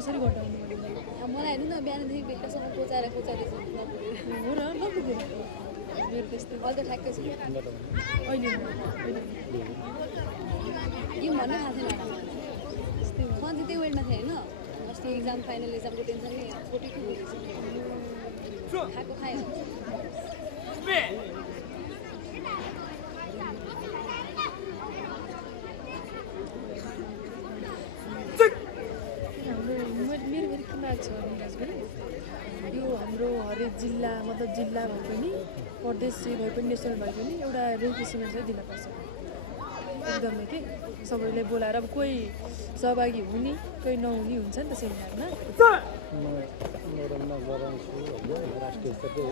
कसरी घटाउनु मलाई हेर्नु न बिहानदेखि बेलुकासम्म कोचाएर हो र नपुग्यो मेरो त्यस्तै अहिले त ठ्याक्कै छु अहिले यो भन्नै थाहा थिएन म चाहिँ त्यही वेटमा थिएँ होइन अस्ति एक्जाम फाइनल एक्जामको टेन्सनले 42 पुगेछु खाएको खायो मेरो किन छ यो हाम्रो हरेक जिल्ला मतलब जिल्ला भए पनि प्रदेश भए पनि नेसनल भए पनि एउटा रेजिस्ट्रेसन चाहिँ दिनुपर्छ एकदमै के सबैलाई बोलाएर अब कोही सहभागी हुने कोही नहुने हुन्छ नि त सेमिनारमा राष्ट्रिय स्तरको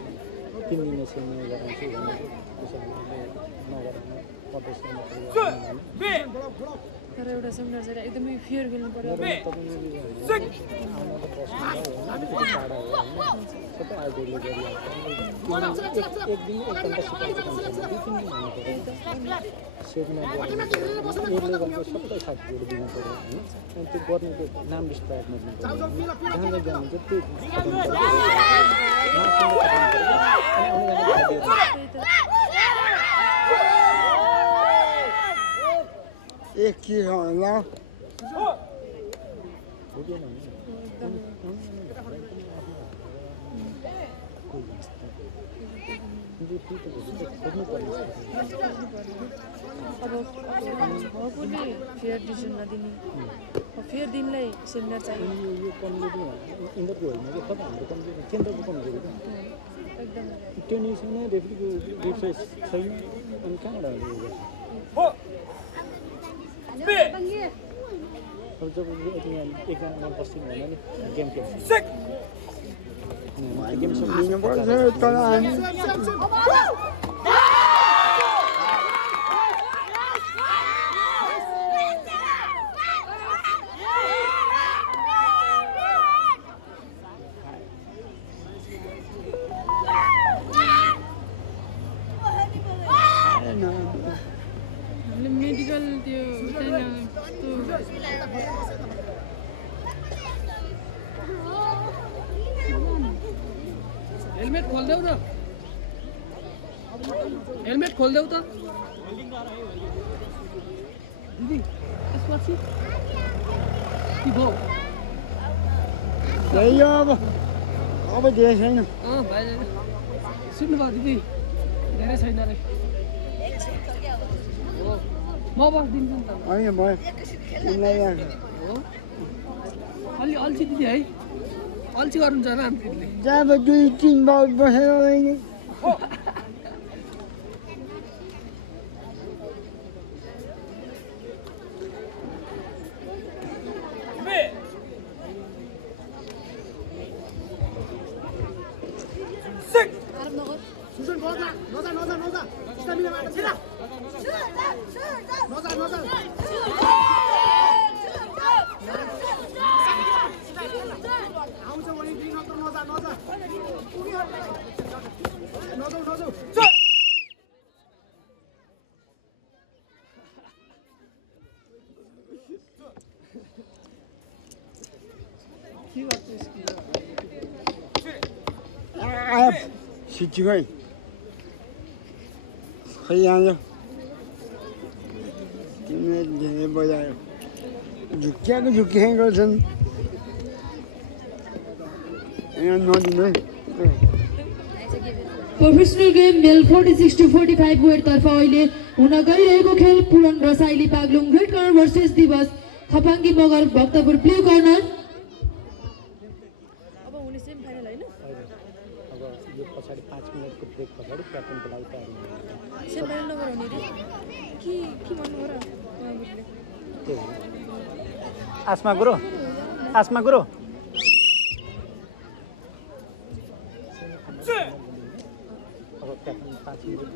3 दिने सेमिनार गराउँछु तर एउटा सेमिनार चाहिँ एकदमै फेयर खेल्नु पर्यो सबै साथीहरू दिनु पऱ्यो होइन त्यो गर्ने त्यो नाम लिस्ट तयार गर्नु जहाँले जानुहुन्छ त्यो एक के होला अब भएकोले फेयर डिसिजन नदिने फेयर दिनलाई सेमिनार चाहियो यो कमजोरी इन्डोरको होइन कि तपाईँ हाम्रो कमजोरी केन्द्रको कमजोरी एकदम त्यो न्युजमा नै रेफ्रीको रिफ्रेस छैन अनि कहाँबाट अब जब एकजना बस्नु होइन नि गेम खेल्छ मेडिकल त्यो हेलमेट खोल्देऊ त हेलमेट खोल्देऊ त दिदी त्यसपछि के भयो त्यही अब धेरै छैन भाइ सुन्नुभयो दिदी धेरै छैन अरे म बस्दिन्छु नि त होइन भयो तिमीलाई हो अलि अल्छी दिदी है अल्छी गर्नुहुन्छ होला हाम्रो दिदीले जब 2-3 बार बसेर होइन सिटी भाइ खै यहाँ तिमीले धेरै बजायो झुक्क्याएको झुक्क्याइ गर्छन् यहाँ नदिनु है प्रोफेसनल गेम मेल 46 to 45 वेटतर्फ अहिले हुन गइरहेको खेल Puran Rasaili Paglung red corner versus Diwas Khapangi Magar Bhaktapur blue corner अब हुने सेमी फाइनल होइन अब यो पछाडि 5 मिनटको ब्रेक पछाडि क्याप्टनको लागि तयारी सेमी फाइनल नगराउने रे के भन्नु हो र त्यही हो आसमा गुरु अब क्याप्टन 5 मिनट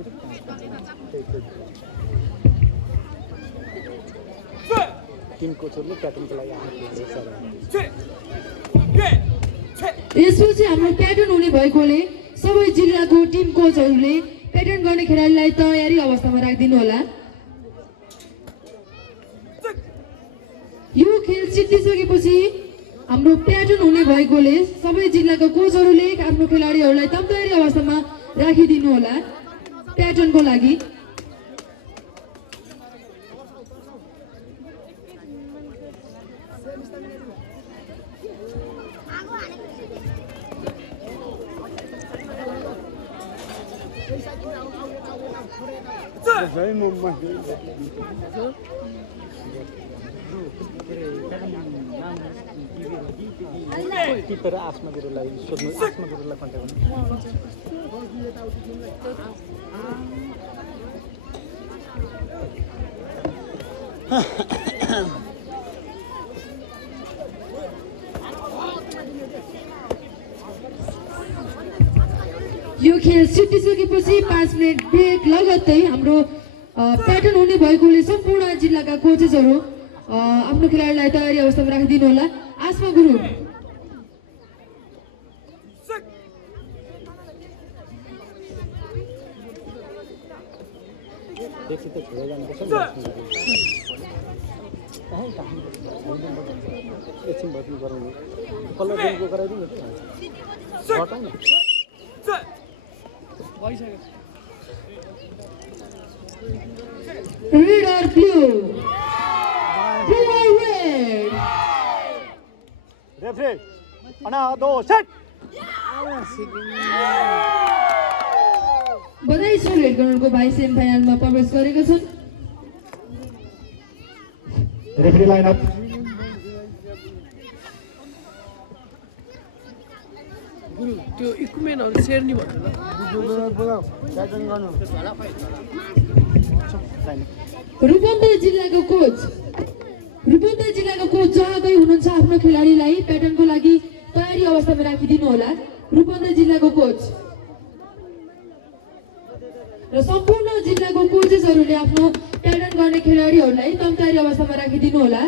टिम कोचहरूले क्याप्टनको लागि आफ्नो यसपछि हाम्रो प्याटर्न हुने भएकोले सबै जिल्लाको टिम कोचहरूले प्याटर्न गर्ने खेलाडीलाई तयारी अवस्थामा राखिदिनु होला यो खेल जितिसकेपछि हाम्रो प्याटर्न हुने भएकोले सबै जिल्लाका कोचहरूले आफ्नो खेलाडीहरूलाई तम तयारी अवस्थामा राखिदिनु होला प्याटर्नको लागि। Saya mau masuk. टिपेर आसमा गुरुलाई सोध्नु आसमा गुरुलाई कन्ट्याक्ट गर्नु यो खेल सिद्धिसकेपछि 5 मिनट ब्रेक लगत्तै हाम्रो प्याटर्न हुने भएकोले सम्पूर्ण जिल्लाका कोचेसहरू आफ्नो खेलाडीलाई तयारी अवस्थामा राखिदिनु होला। आसमा गुरु देखि त छोडेर जानुपर्छ नि एकछिन भर्ती गराउनु कलर गेमको गराइदिनु घटाउ न भइसक्यो रेड और ब्लू ब्लू और रेड रेफ्री अना दो सेट बधाई छ रेड कर्नरको भाइ सेमी फाइनलमा प्रवेश गरेका छन्। रेफ्री लाइनअप गुरु त्यो इक्विपमेन्टहरू सेर्नी भन्नु ल रूपन्देही जिल्लाको कोच जहाँ गई हुनुहुन्छ आफ्नो खेलाडीलाई प्याटर्नको लागि तयारी अवस्थामा राखिदिनु होला। रूपन्देही जिल्लाको कोच र सम्पूर्ण जिल्लाको कोचेसहरूले आफ्नो प्याटर्न गर्ने खेलाडीहरूलाई तम तयारी अवस्थामा राखिदिनु होला।